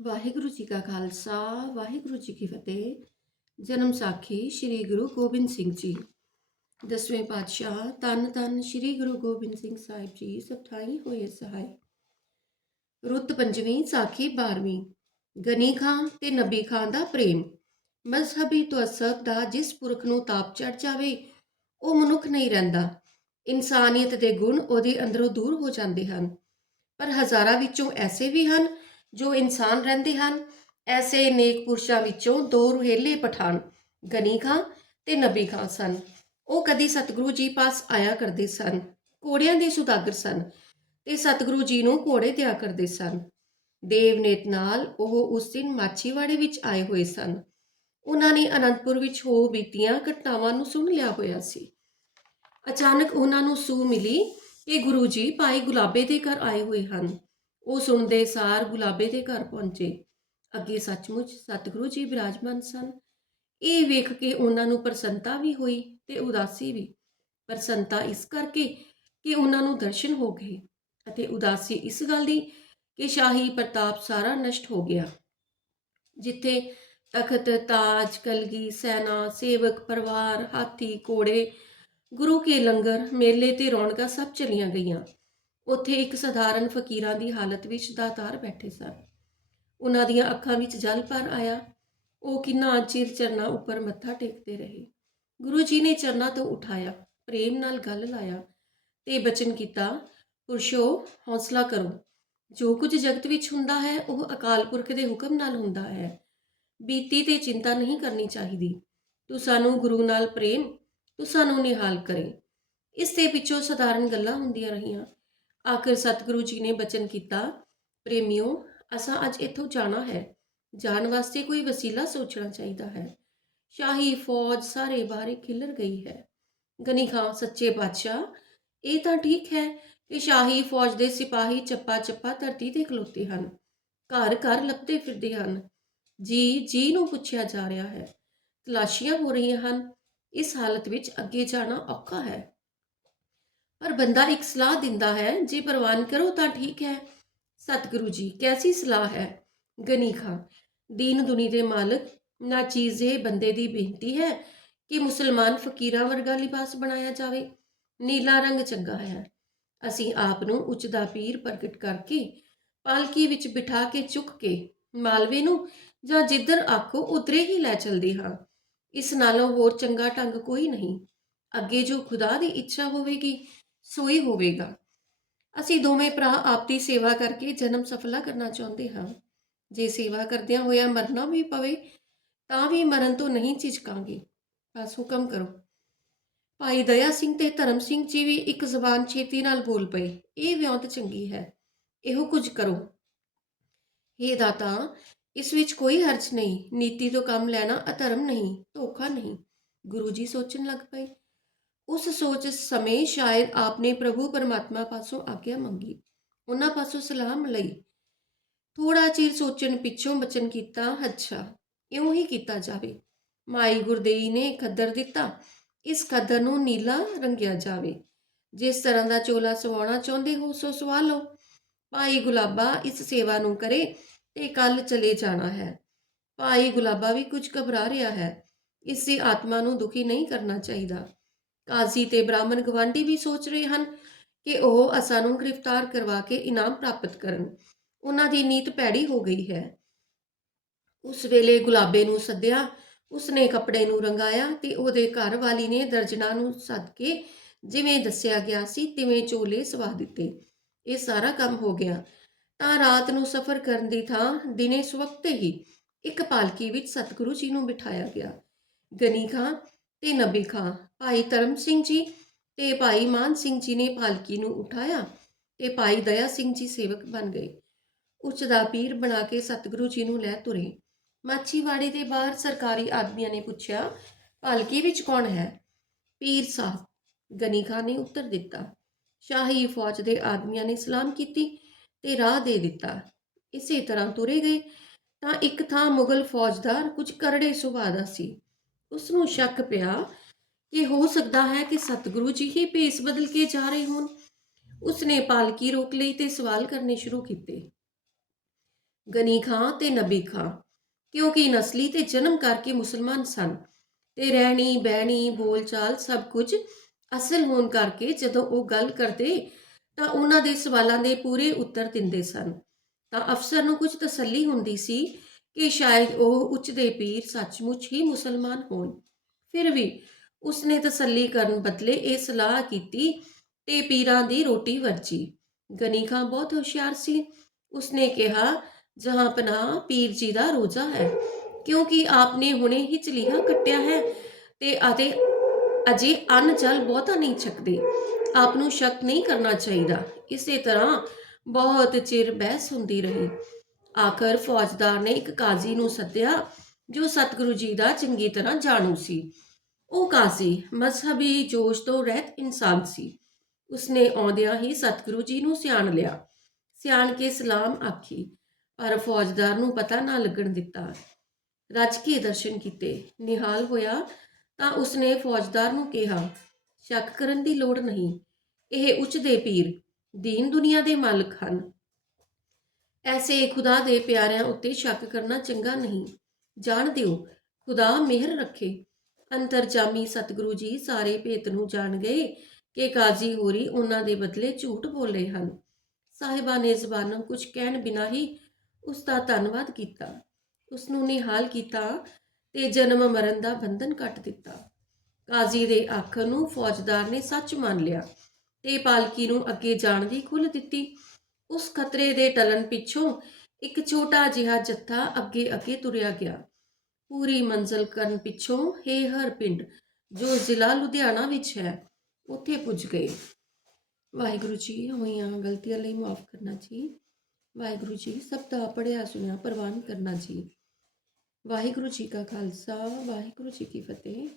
ਵਾਹਿਗੁਰੂ ਜੀ ਕਾ ਖਾਲਸਾ, ਵਾਹਿਗੁਰੂ ਜੀ ਕੀ ਫਤਿਹ। ਜਨਮ ਸਾਖੀ ਸ੍ਰੀ ਗੁਰੂ ਗੋਬਿੰਦ ਸਿੰਘ ਜੀ। ਦਸਵੇਂ ਪਾਤਸ਼ਾਹ ਤਨ ਤਨ ਸ੍ਰੀ ਗੁਰੂ ਗੋਬਿੰਦ ਸਿੰਘ ਸਾਹਿਬ ਜੀ ਸਥਾਈ ਹੋਏ ਸਹਾਈ। ਰੁੱਤ ਪੰਜਵੀਂ ਸਾਖੀ 12ਵੀਂ ਗਨੀ ਖਾਂ ਤੇ ਨਬੀ ਖਾਂ ਦਾ ਪ੍ਰੇਮ। ਮਜ਼ਹਬੀ ਤਵਸਬ ਦਾ ਜਿਸ ਪੁਰਖ ਨੂੰ ਤਾਪ ਚੜ ਜਾਵੇ, ਉਹ ਮਨੁੱਖ ਨਹੀਂ ਰਹਿੰਦਾ। ਇਨਸਾਨੀਅਤ ਦੇ ਗੁਣ ਉਹਦੇ ਅੰਦਰੋਂ ਦੂਰ ਹੋ ਜਾਂਦੇ ਹਨ। ਪਰ ਹਜ਼ਾਰਾਂ ਵਿੱਚੋਂ ਐਸੇ ਵੀ ਹਨ ਜੋ ਇਨਸਾਨ ਰਹਿੰਦੇ ਹਨ, ਐਸੇ ਨੇਕ ਪੁਰਸ਼ਾਂ ਵਿੱਚੋਂ ਦੋ ਰੁਹੇਲੇ ਪਠਾਨ, ਗਨੀ ਖਾਂ ਤੇ ਨਬੀ ਖਾਂ ਸਨ। ਉਹ ਕਦੀ ਸਤਿਗੁਰੂ ਜੀ ਪਾਸ ਆਇਆ ਕਰਦੇ ਸਨ, ਘੋੜਿਆਂ ਦੇ ਸੁਦਾਗਰ ਸਨ ਤੇ ਸਤਿਗੁਰੂ ਜੀ ਨੂੰ ਘੋੜੇ ਦਿਆ ਕਰਦੇ ਸਨ। ਦੇਵਨੇਤ ਨਾਲ ਉਹ ਉਸ ਦਿਨ ਮਾਛੀਵਾੜੇ ਵਿੱਚ ਆਏ ਹੋਏ ਸਨ। ਉਹਨਾਂ ਨੇ ਅਨੰਦਪੁਰ ਵਿੱਚ ਹੋ ਬੀਤੀਆਂ ਘਟਨਾਵਾਂ ਨੂੰ ਸੁਣ ਲਿਆ ਹੋਇਆ ਸੀ। ਅਚਾਨਕ ਉਹਨਾਂ ਨੂੰ ਸੂ ਮਿਲੀ ਕਿ ਗੁਰੂ ਜੀ ਭਾਈ ਗੁਲਾਬੇ ਦੇ ਘਰ ਆਏ ਹੋਏ ਹਨ। ਉਹ ਸੁਣਦੇ ਸਾਰ ਗੁਲਾਬੇ ਦੇ ਘਰ ਪਹੁੰਚੇ। ਅੱਗੇ ਸੱਚਮੁੱਚ ਸਤਿਗੁਰੂ ਜੀ ਬਿਰਾਜਮਾਨ ਸਨ। ਇਹ ਵੇਖ ਕੇ ਉਹਨਾਂ ਨੂੰ ਪ੍ਰਸੰਨਤਾ ਵੀ ਹੋਈ ਤੇ ਉਦਾਸੀ ਵੀ। ਪ੍ਰਸੰਨਤਾ ਇਸ ਕਰਕੇ ਕਿ ਉਹਨਾਂ ਨੂੰ ਦਰਸ਼ਨ ਹੋ ਗਏ ਅਤੇ ਉਦਾਸੀ ਇਸ ਗੱਲ ਦੀ ਕਿ ਸ਼ਾਹੀ ਪ੍ਰਤਾਪ ਸਾਰਾ ਨਸ਼ਟ ਹੋ ਗਿਆ। ਜਿੱਥੇ ਤਖਤ, ਤਾਜ, ਕਲਗੀ, ਸੈਨਾ, ਸੇਵਕ, ਪਰਿਵਾਰ, ਹਾਥੀ, ਘੋੜੇ, ਗੁਰੂ ਕੇ ਲੰਗਰ, ਮੇਲੇ ਤੇ ਰੌਣਕਾਂ ਸਭ ਚਲੀਆਂ ਗਈਆਂ। ਉੱਥੇ ਇੱਕ ਸਧਾਰਨ ਫਕੀਰਾਂ ਦੀ ਹਾਲਤ ਵਿੱਚ ਦਾਤਾਰ ਬੈਠੇ ਸਨ। ਉਹਨਾਂ ਦੀਆਂ ਅੱਖਾਂ ਵਿੱਚ ਜਲ ਭਰ ਆਇਆ। ਉਹ ਕਿੰਨਾ ਚਿਰ ਚਰਨਾਂ ਉੱਪਰ ਮੱਥਾ ਟੇਕਦੇ ਰਹੇ। ਗੁਰੂ ਜੀ ਨੇ ਚਰਨਾਂ ਤੋਂ ਉਠਾਇਆ, ਪ੍ਰੇਮ ਨਾਲ ਗੱਲ ਲਾਇਆ ਤੇ ਬਚਨ ਕੀਤਾ, ਪੁਰਸ਼ੋ, ਹੌਸਲਾ ਕਰੋ। ਜੋ ਕੁਝ ਜਗਤ ਵਿੱਚ ਹੁੰਦਾ ਹੈ, ਉਹ ਅਕਾਲ ਪੁਰਖ ਦੇ ਹੁਕਮ ਨਾਲ ਹੁੰਦਾ ਹੈ। ਬੀਤੀ ਤੇ ਚਿੰਤਾ ਨਹੀਂ ਕਰਨੀ ਚਾਹੀਦੀ। ਤੂੰ ਸਾਨੂੰ ਗੁਰੂ ਨਾਲ ਪ੍ਰੇਮ, ਤੂੰ ਸਾਨੂੰ ਨਿਹਾਲ ਕਰੇ। ਇਸ ਦੇ ਪਿੱਛੋਂ ਸਧਾਰਨ ਗੱਲਾਂ ਹੁੰਦੀਆਂ ਰਹੀਆਂ। ਆਖਰ ਸਤਿਗੁਰੂ ਜੀ ਨੇ ਬਚਨ ਕੀਤਾ, ਪ੍ਰੇਮਿਓ, ਅਸਾਂ ਅੱਜ ਇੱਥੋਂ ਜਾਣਾ ਹੈ। ਜਾਣ ਵਾਸਤੇ ਕੋਈ ਵਸੀਲਾ ਸੋਚਣਾ ਚਾਹੀਦਾ ਹੈ। ਸ਼ਾਹੀ ਫੌਜ ਸਾਰੇ ਬਾਰੇ ਖਿਲਰ ਗਈ ਹੈ। ਗਨੀ ਖਾਂ, ਸੱਚੇ ਬਾਦਸ਼ਾਹ ਇਹ ਤਾਂ ਠੀਕ ਹੈ ਕਿ ਸ਼ਾਹੀ ਫੌਜ ਦੇ ਸਿਪਾਹੀ ਚੱਪਾ ਚੱਪਾ ਧਰਤੀ ਤੇ ਖਲੋਤੇ ਹਨ। ਘਰ ਘਰ ਲੱਭਦੇ ਫਿਰਦੇ ਹਨ। ਜੀ ਜੀ ਨੂੰ ਪੁੱਛਿਆ ਜਾ ਰਿਹਾ ਹੈ। ਤਲਾਸ਼ੀਆਂ ਹੋ ਰਹੀਆਂ ਹਨ। ਇਸ ਹਾਲਤ ਵਿੱਚ ਅੱਗੇ ਜਾਣਾ ਔਖਾ ਹੈ। ਪਰ ਬੰਦਾ ਇੱਕ ਸਲਾਹ ਦਿੰਦਾ ਹੈ, ਜੇ ਪ੍ਰਵਾਨ ਕਰੋ ਤਾਂ ਠੀਕ ਹੈ। ਸਤਿਗੁਰੂ ਜੀ, ਕੈਸੀ ਸਲਾਹ ਹੈ? ਗਨੀ ਖਾਂ, ਦੀਨ ਦੁਨੀ ਦੇ ਮਾਲਕ, ਨਾ ਚੀਜ਼ੇ ਬੰਦੇ ਦੀ ਬੇਨਤੀ ਹੈ ਕਿ ਮੁਸਲਮਾਨ ਫਕੀਰਾਂ ਵਰਗਾ ਲਿਬਾਸ ਬਣਾਇਆ ਜਾਵੇ। ਨੀਲਾ ਰੰਗ ਚੰਗਾ ਹੈ। ਅਸੀਂ ਆਪ ਨੂੰ ਉੱਚ ਦਾ ਪੀਰ ਪ੍ਰਗਟ ਕਰਕੇ ਪਾਲਕੀ ਵਿੱਚ ਬਿਠਾ ਕੇ ਚੁੱਕ ਕੇ ਮਾਲਵੇ ਨੂੰ ਜਾਂ ਜਿੱਧਰ ਆਖੋ ਉਧਰੇ ਹੀ ਲੈ ਚਲਦੇ ਹਾਂ। ਇਸ ਨਾਲੋਂ ਹੋਰ ਚੰਗਾ ਢੰਗ ਕੋਈ ਨਹੀਂ। ਅੱਗੇ ਜੋ ਖੁਦਾ ਦੀ ਇੱਛਾ ਹੋਵੇਗੀ ਸੋਈ ਹੋਵੇਗਾ। ਅਸੀਂ ਦੋਵੇਂ ਭਰਾ ਆਪਦੀ ਸੇਵਾ ਕਰਕੇ ਜਨਮ ਸਫਲਾ ਕਰਨਾ ਚਾਹੁੰਦੇ ਹਾਂ। ਜੇ ਸੇਵਾ ਕਰਦਿਆਂ ਹੋਇਆ ਮਰਨਾ ਵੀ ਪਵੇ, ਤਾਂ ਵੀ ਮਰਨ ਤੋਂ ਨਹੀਂ ਝਿਜਕਾਂਗੇ। ਬਸ ਹੁਕਮ ਕਰੋ। ਭਾਈ ਦਇਆ ਸਿੰਘ ਤੇ ਧਰਮ ਸਿੰਘ ਜੀ ਵੀ ਇੱਕ ਜ਼ਬਾਨ ਛੇਤੀ ਨਾਲ ਬੋਲ ਪਏ। ਇਹ ਵਿਉਂਤ ਚੰਗੀ ਹੈ। ਇਹੋ ਕੁਝ ਕਰੋ। ਇਹ ਦਾਤਾ, ਇਸ ਵਿੱਚ ਕੋਈ ਹਰਜ ਨਹੀਂ। ਨੀਤੀ ਤੋਂ ਕੰਮ ਲੈਣਾ ਅਧਰਮ ਨਹੀਂ, ਧੋਖਾ ਨਹੀਂ। ਗੁਰੂ ਜੀ ਸੋਚਣ ਲੱਗ ਪਏ। ਉਸ ਸੋਚ ਸਮੇਂ ਸ਼ਾਇਦ ਆਪਨੇ ਪ੍ਰਭੂ ਪਰਮਾਤਮਾ ਪਾਸੋਂ ਆਗਿਆ ਮੰਗੀ। ਉਹਨਾਂ ਪਾਸੋਂ ਸਲਾਮ ਲਈ। ਥੋੜਾ ਚਿਰ ਸੋਚਣ ਪਿੱਛੋਂ ਬਚਨ ਕੀਤਾ, ਅੱਛਾ, ਇਉਂ ਹੀ ਕੀਤਾ ਜਾਵੇ। ਮਾਈ ਗੁਰਦੇਈ ਨੇ ਖੱਦਰ ਦਿੱਤਾ। ਇਸ ਖੱਦਰ ਨੂੰ ਨੀਲਾ ਰੰਗਿਆ ਜਾਵੇ। ਜਿਸ ਤਰ੍ਹਾਂ ਦਾ ਚੋਲਾ ਸਵਾਉਣਾ ਚਾਹੁੰਦੇ ਹੋ, ਸੋ ਸਵਾ ਲਓ। ਭਾਈ ਗੁਲਾਬਾ ਇਸ ਸੇਵਾ ਨੂੰ ਕਰੇ ਤੇ ਕੱਲ ਚਲੇ ਜਾਣਾ ਹੈ। ਭਾਈ ਗੁਲਾਬਾ ਵੀ ਕੁਝ ਘਬਰਾ ਰਿਹਾ ਹੈ। ਇਸ ਦੀ ਆਤਮਾ ਨੂੰ ਦੁਖੀ ਨਹੀਂ ਕਰਨਾ ਚਾਹੀਦਾ। ਕਾਜ਼ੀ ਤੇ ਬ੍ਰਾਹਮਣ ਗਵਾਂਢੀ ਵੀ ਸੋਚ ਰਹੇ ਹਨ ਕਿ ਉਹ ਅਸਾਂ ਨੂੰ ਗ੍ਰਿਫਤਾਰ ਕਰਵਾ ਕੇ ਇਨਾਮ ਪ੍ਰਾਪਤ ਕਰਨ। ਉਹਨਾਂ ਦੀ ਨੀਤ ਪੈੜੀ ਹੋ ਗਈ ਹੈ। ਉਸ ਵੇਲੇ ਗੁਲਾਬੇ ਨੂੰ ਸੱਦਿਆ ਉਸਨੇ ਕੱਪੜੇ ਨੂੰ ਰੰਗਾਇਆ ਤੇ ਉਹਦੇ ਘਰ ਵਾਲੀ ਨੇ ਦਰਜਨਾ ਨੂੰ ਸੱਦ ਕੇ ਜਿਵੇਂ ਦੱਸਿਆ ਗਿਆ ਸੀ ਤਿਵੇਂ ਚੋਲੇ ਸਵਾ ਦਿੱਤੇ। ਇਹ ਸਾਰਾ ਕੰਮ ਹੋ ਗਿਆ। ਤਾਂ ਰਾਤ ਨੂੰ ਸਫ਼ਰ ਕਰਨ ਦੀ ਥਾਂ ਦਿਨੇ ਸਵਖਤੇ ਹੀ ਇੱਕ ਪਾਲਕੀ ਵਿੱਚ ਸਤਿਗੁਰੂ ਜੀ ਨੂੰ ਬਿਠਾਇਆ ਗਿਆ। ਗਨੀ ਖਾਂ ਤੇ ਨਬੀ ਖਾਂ ਭਾਈ ਧਰਮ ਸਿੰਘ ਜੀ ਤੇ ਭਾਈ ਮਾਨ ਸਿੰਘ ਜੀ ਨੇ ਪਾਲਕੀ ਨੂੰ ਉਠਾਇਆ ਤੇ ਭਾਈ ਦਇਆ ਸਿੰਘ ਜੀ ਸੇਵਕ ਬਣ ਗਏ। ਉੱਚ ਦਾ ਪੀਰ ਬਣਾ ਕੇ ਸਤਿਗੁਰੂ ਜੀ ਨੂੰ ਲੈ ਤੁਰੇ। ਮਾਛੀਵਾੜੇ ਦੇ ਬਾਹਰ ਸਰਕਾਰੀ ਆਦਮੀਆਂ ਨੇ ਪੁੱਛਿਆ, ਪਾਲਕੀ ਵਿੱਚ ਕੌਣ ਹੈ? ਪੀਰ ਸਾਹਿਬ ਗਨੀ ਖਾਂ ਨੇ ਉੱਤਰ ਦਿੱਤਾ, ਸ਼ਾਹੀ ਫੌਜ ਦੇ ਆਦਮੀਆਂ ਨੇ ਸਲਾਮ ਕੀਤੀ ਤੇ ਰਾਹ ਦੇ ਦਿੱਤਾ। ਇਸੇ ਤਰ੍ਹਾਂ ਤੁਰੇ ਗਏ ਤਾਂ ਇੱਕ ਥਾਂ ਮੁਗਲ ਫੌਜਦਾਰ ਕੁਝ ਕਰੜੇ ਸੁਭਾਅ ਦਾ ਸੀ। ਉਸ ਨੂੰ ਸ਼ੱਕ ਪਿਆ ਕਿ ਹੋ ਸਕਦਾ ਹੈ ਕਿ ਸਤਿਗੁਰੂ ਜੀ ਹੀ ਭੇਸ ਬਦਲ ਕੇ ਜਾ ਰਹੇ ਹੋਣ। ਉਸਨੇ ਪਾਲਕੀ ਰੋਕ ਲਈ ਤੇ ਸਵਾਲ ਕਰਨੇ ਸ਼ੁਰੂ ਕੀਤੇ। ਗਨੀ ਖਾਂ ਤੇ ਨਬੀ ਖਾਂ, ਕਿਉਂਕਿ ਨਸਲੀ ਤੇ ਜਨਮ ਕਰਕੇ ਮੁਸਲਮਾਨ ਸਨ ਤੇ ਰਹਿਣੀ, ਬਹਿਣੀ, ਬੋਲਚਾਲ ਸਭ ਕੁਝ ਅਸਲ ਹੋਣ ਕਰਕੇ ਜਦੋਂ ਉਹ ਗੱਲ ਕਰਦੇ ਤਾਂ ਉਹਨਾਂ ਦੇ ਸਵਾਲਾਂ ਦੇ ਪੂਰੇ ਉੱਤਰ ਦਿੰਦੇ ਸਨ। ਤਾਂ ਅਫਸਰ ਨੂੰ ਕੁਝ ਤਸੱਲੀ ਹੁੰਦੀ ਸੀ ਕਿ ਸ਼ਾਇਦ ਉਹ ਉੱਚ ਦੇ ਪੀਰ ਸੱਚਮੁੱਚ ਹੀ ਮੁਸਲਮਾਨ ਹੋਣ। ਫਿਰ ਵੀ ਉਸਨੇ ਤਸੱਲੀ ਕਰਨ ਬਦਲੇ ਇਹ ਸਲਾਹ ਕੀਤੀ ਤੇ ਪੀਰਾਂ ਦੀ ਰੋਟੀ ਵਰਜੀ। ਗਨੀ ਖਾਂ ਬਹੁਤ ਹੁਸ਼ਿਆਰ ਸੀ। ਉਸਨੇ ਕਿਹਾ, ਜਹਾਂ ਪਨਾਹ ਪੀਰ ਜੀ ਦਾ ਰੋਜ਼ਾ ਹੈ, ਕਿਉਂਕਿ ਆਪਨੇ ਹੁਣੇ ਹੀ ਚਲੀਹਾ ਕੱਟਿਆ ਹੈ ਤੇ ਅਤੇ ਅਜੇ ਅੰਨ ਜਲ ਬਹੁਤਾ ਨਹੀਂ ਛਕਦੇ। ਆਪ ਨੂੰ ਸ਼ੱਕ ਨਹੀਂ ਕਰਨਾ ਚਾਹੀਦਾ। ਇਸੇ ਤਰ੍ਹਾਂ ਬਹੁਤ ਚਿਰ ਬਹਿਸ ਹੁੰਦੀ ਰਹੀ। ਆਖਰ ਫੌਜਦਾਰ ਨੇ ਇੱਕ ਕਾਜ਼ੀ ਨੂੰ ਸੱਦਿਆ, ਜੋ ਸਤਿਗੁਰੂ ਜੀ ਦਾ ਚੰਗੀ ਤਰ੍ਹਾਂ ਜਾਣੂ ਸੀ। ਉਹ ਕਾਜ਼ੀ ਮਜ਼ਹਬੀ ਜੋਸ਼ ਤੋਂ ਰਹਿਤ ਇਨਸਾਨ ਸੀ। ਉਸਨੇ ਆਉਂਦਿਆਂ ਹੀ ਸਤਿਗੁਰੂ ਜੀ ਨੂੰ ਸਿਆਣ ਲਿਆ। ਸਿਆਣ ਕੇ ਸਲਾਮ ਆਖੀ, ਪਰ ਫੌਜਦਾਰ ਨੂੰ ਪਤਾ ਨਾ ਲੱਗਣ ਦਿੱਤਾ। ਰੱਜ ਕੇ ਦਰਸ਼ਨ ਕੀਤੇ। ਨਿਹਾਲ ਹੋਇਆ ਤਾਂ ਉਸਨੇ ਫੌਜਦਾਰ ਨੂੰ ਕਿਹਾ, ਸ਼ੱਕ ਕਰਨ ਦੀ ਲੋੜ ਨਹੀਂ। ਇਹ ਉੱਚ ਦੇ ਪੀਰ, ਦੀਨ ਦੁਨੀਆ ਦੇ ਮਾਲਕ ਹਨ। ਐਸੇ ਖੁਦਾ ਦੇ ਪਿਆਰਿਆਂ ਉੱਤੇ ਸ਼ੱਕ ਕਰਨਾ ਚੰਗਾ ਨਹੀਂ। ਜਾਣ ਦਿਓ, ਖੁਦਾ ਮਿਹਰ ਰੱਖੇ। ਅੰਤਰਜਾਮੀ ਸਤਿਗੁਰੂ ਜੀ ਸਾਰੇ ਭੇਤ ਨੂੰ ਜਾਣ ਗਏ ਕਿ ਕਾਜ਼ੀ ਹੋਰੀ ਉਹਨਾਂ ਦੇ ਬਦਲੇ ਝੂਠ ਬੋਲੇ ਹਨ। ਸਾਹਿਬਾਂ ਨੇ ਜ਼ਬਾਨੋਂ ਕੁਝ ਕਹਿਣ ਬਿਨਾਂ ਹੀ ਉਸ ਦਾ ਧੰਨਵਾਦ ਕੀਤਾ। ਉਸ ਨੂੰ ਨਿਹਾਲ ਕੀਤਾ ਤੇ ਜਨਮ ਮਰਨ ਦਾ ਬੰਧਨ ਕੱਟ ਦਿੱਤਾ। ਕਾਜ਼ੀ ਦੇ ਆਖਰ ਨੂੰ ਫੌਜਦਾਰ ਨੇ ਸੱਚ ਮੰਨ ਲਿਆ ਤੇ ਪਾਲਕੀ ਨੂੰ ਅੱਗੇ ਜਾਣ ਦੀ ਖੁੱਲ੍ਹ ਦਿੱਤੀ। ਉਸ ਖਤਰੇ ਦੇ ਟਲਣ ਪਿੱਛੋਂ ਇੱਕ ਛੋਟਾ ਜਿਹਾ ਜੱਥਾ ਅੱਗੇ ਅੱਗੇ ਤੁਰਿਆ ਗਿਆ। ਪੂਰੀ ਮੰਜ਼ਲ ਕਰਨ ਪਿੱਛੋਂ ਹੇਹਰ ਪਿੰਡ, ਜੋ ਜ਼ਿਲ੍ਹਾ ਲੁਧਿਆਣਾ ਵਿੱਚ ਹੈ, ਉੱਥੇ ਪੁੱਜ ਗਏ। ਵਾਹਿਗੁਰੂ ਜੀ, ਹੋਈਆਂ ਗਲਤੀਆਂ ਲਈ ਮਾਫ ਕਰਨਾ ਜੀ। ਵਾਹਿਗੁਰੂ ਜੀ, ਸਭ ਦਾ ਪੜਿਆ ਸੁਣਿਆ ਪ੍ਰਵਾਨ ਕਰਨਾ ਜੀ। ਵਾਹਿਗੁਰੂ ਜੀ ਕਾ ਖਾਲਸਾ, ਵਾਹਿਗੁਰੂ ਜੀ ਕੀ ਫਤਿਹ।